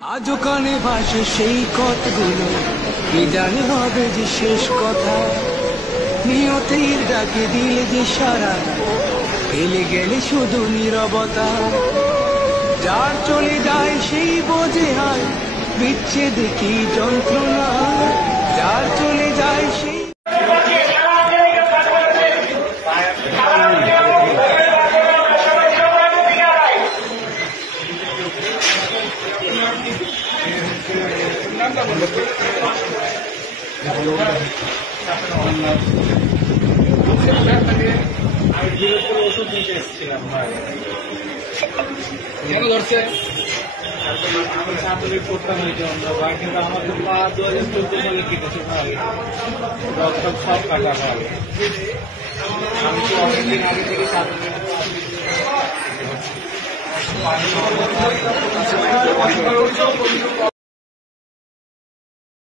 আজও কানে ভাসে সেই কথাগুলো, কি জানি হবে যে শেষ কথা। নিয়তির ডাকে দিলে যে সারা, এলে গেলে শুধু নীরবতা। যার চলে যায় সেই বোঝে হয় বিচ্ছেদে কি যন্ত্রণা। যার চলে যায় সেই ওষুধ নিতে এসেছিলাম কেন ধরছে আমি সাঁতারে করতাম এই জন্য কিন্তু আমার তো পা 2014 সালে কেটেছে ভাই, রক্ত সব কাটা ভাই। আমি তো অনেকদিন আগে থেকে সাঁতারে